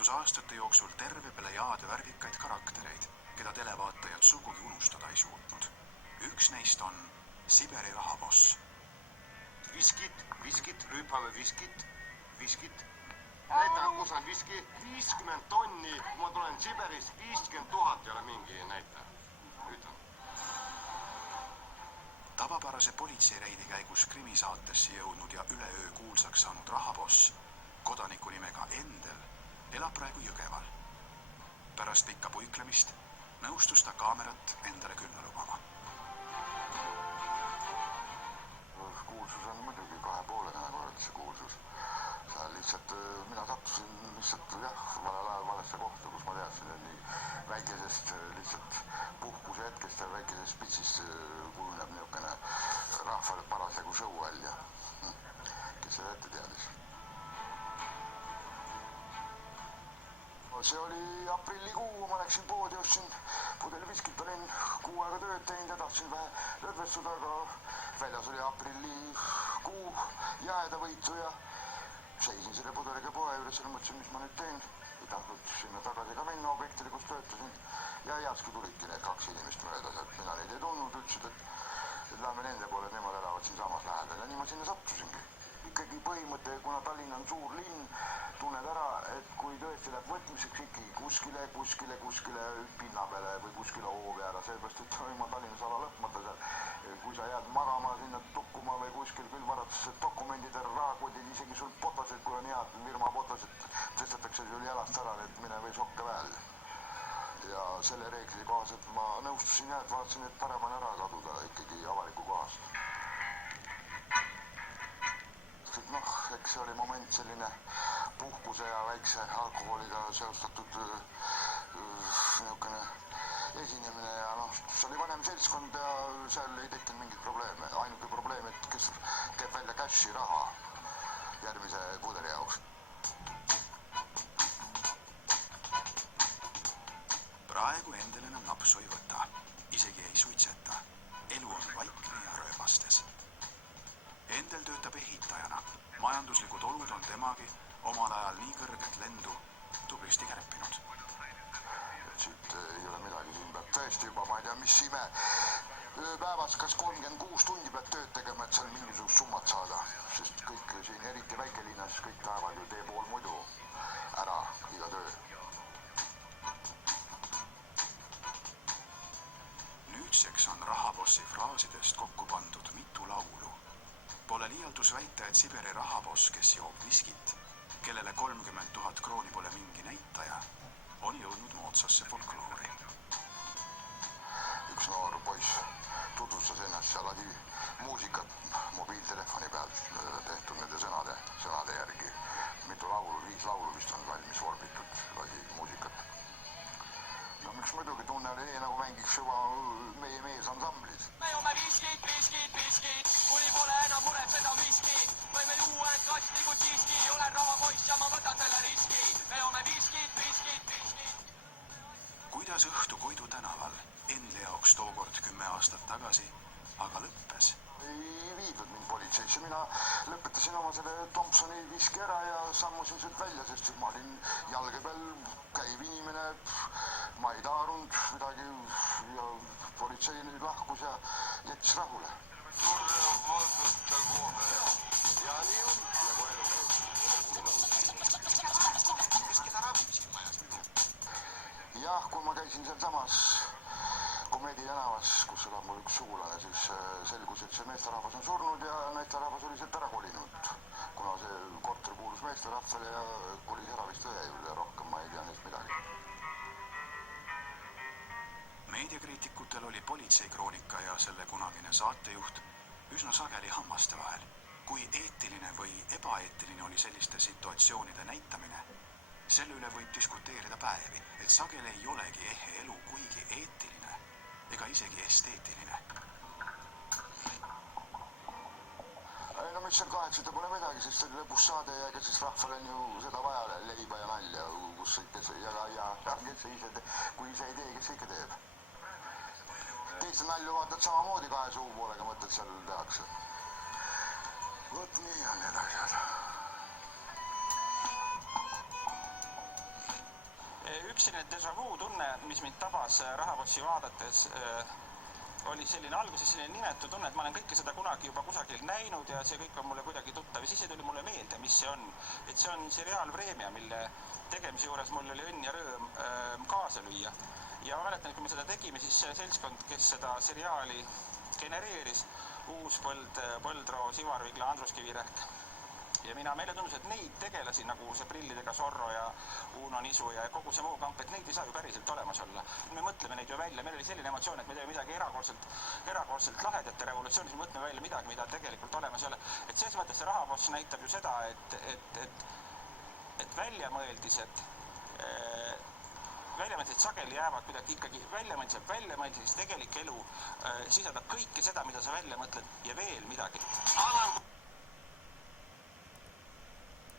juhtus aastate jooksul terve plejaade värvikaid karaktereid, keda televaatajad sugugi unustada ei suutnud. Üks neist on Siberi rahaboss. Viskit, rüüpame viskit. Näitan, kus on viski, 50 tonni, kui ma tulen Siberist, 50 000 ei ole mingi näitaja. Ütlen. Tavapärase politseireidi käigus krimisaatesse jõudnud ja üleöö kuulsaks saanud rahaboss, kodaniku nimega Endel, elab praegu Jõgeval. Pärast pikka puiklemist nõustus ta kaamerat endale külla lubama. Kuulsus on muidugi 2,5 nagu öeldi see kuulsus. Seal lihtsalt, mina sattusin lihtsalt valel ajal valesse kohta, kus ma teadsin, et nii väikesest lihtsalt puhkuse hetkest ja väikesest pitsist kujuneb niisugune rahvale parasjagu show välja, kes seda ette teadis. See oli aprillikuu, ma läksin poodi, ostsin pudeli viskit, olin 6 aega tööd teinud ja tahtsin vähe lõdvestuda, aga väljas oli aprillikuu jäädavõitu ja seisin selle pudeliga poe juures ja mõtlesin, mis ma nüüd teen. Ei tahtnud sinna tagasi ka minna objektile, kus töötasin ja järsku tulidki need 2 inimest mööda, et mina neid ei tundnud, ütlesid, et lähme nende poole, et nemad elavad siin samas lähedal ja nii ma sinna sattusingi. Ikkagi põhimõte, kuna Tallinn on suur linn, tunned ära, et kui tõesti läheb võtmiseks ikkagi kuskile pinna peale või kuskile hoovi ära, seepärast, et ilma Tallinnas ala lõpmata seal, kui sa jääd magama sinna tukkuma või kuskil küll varatakse dokumendid ära, rahakodid, isegi sul potased, kui on head firma potased, tõstetakse sul jalast ära, et mine või sokke väel. Ja selle reegli kohaselt ma nõustusin ja et vaatasin, et parem on ära kaduda ikkagi avaliku kohast. Eks see oli moment selline puhkuse ja väikse alkoholiga seostatud niisugune esinemine ja see oli vanem seltskond ja seal ei tekkinud mingit probleeme. Ainuke probleem, et kes teeb välja cashi raha järgmise pudeli jaoks. Praegu Endel enam napsu ei võta, isegi ei suitseta. Elu on vaikne ja rööbastes. Endel töötab ehitajana. Majanduslikud olud on temagi omal ajal nii kõrget lendu tublisti kärpinud. Siit ei ole midagi, siin peab tõesti juba, ma ei tea, mis ime. Päevas kas 36 tundi peab tööd tegema, et seal mingisugust summat saada. Sest kõik siin, eriti väikelinnas, kõik tahavad ju tee pool muidu ära iga töö. Nüüdseks on rahabossi fraasidest kokku pandud mitu laulu. Pole liialdus väita, et Siberi rahaboss, kes joob viskit, kellele 30 000 krooni pole mingi näitaja, on jõudnud moodsasse folkloori. Üks noor poiss tutvustas ennast ja lasi muusikat mobiiltelefoni pealt tehtud nende sõnade järgi. Mitu laulu, 5 laulu vist on valmis vorbitud, lasi muusikat. No miks muidugi tunne oli nii, nagu mängiks juba meie meesensamblis. Me joome viskit, kuni pole enam muretseda miski. Võime juua end kasti, kui siiski olen rahapoiss ja ma võtan selle riski. Me joome viskit. Kuidas õhtu Koidu tänaval Endle jaoks tookord 10 aastat tagasi, aga lõppes? Ei viidud mind politseisse, mina lõpetasin oma selle Thompsoni viski ära ja sammusin sealt välja, sest ma olin jalge peal käiv inimene, ma ei taarunud midagi ja politsei lahkus ja jättis rahule. Ja nii on, nagu elu jah, kui ma käisin seal samas Komedi tänavas, kus elab mul üks sugulane, siis selgus, et see meesterahvas on surnud ja naisterahvas oli sealt ära kolinud, kuna see korter kuulus meesterahvale ja kolis ära vist õe juurde rohkem, ma ei tea neist midagi. Meediakriitikutel oli politseikroonika ja selle kunagine saatejuht üsna sageli hammaste vahel. Kui eetiline või ebaeetiline oli selliste situatsioonide näitamine, selle üle võib diskuteerida päevi, et sageli ei olegi ehe elu kuigi eetiline ega isegi esteetiline. No mis seal kahetseda pole midagi, sest oli lõpus saade ja kes siis rahval on ju seda vaja, leiba ja nalja, kus kes kui ise ei tee, kes ikka teeb. Teiste nalju vaatad samamoodi 2 suu poolega, mõtled seal tehakse. Võt nii on need asjad. üks selline déjà vu tunne, mis mind tabas Rahapotši vaadates, oli selline alguses selline nimetu tunne, et ma olen kõike seda kunagi juba kusagil näinud ja see kõik on mulle kuidagi tuttav. Ja siis tuli mulle meelde, mis see on. Et see on seriaal Vremja, mille tegemise juures mul oli õnn ja rõõm kaasa lüüa. Ja ma mäletan, et kui me seda tegime, siis see seltskond, kes seda seriaali genereeris, Uuspõld, Põldroo, Sivar Vigla, Andrus Kivirähk. Ja meile tundus, et neid tegelasi nagu see prillidega Zorro ja Uno Nisu ja kogu see muu kamp, et neid ei saa ju päriselt olemas olla. Me mõtleme neid ju välja, meil oli selline emotsioon, et me teeme midagi erakordselt lahedat ja revolutsioonis me mõtleme välja midagi, mida tegelikult olemas ei ole. Et selles mõttes see Rahapotš näitab ju seda, et väljamõeldised sageli jäävad kuidagi ikkagi väljamõeldiseks tegelik elu sisaldab kõike seda, mida sa välja mõtled ja veel midagi.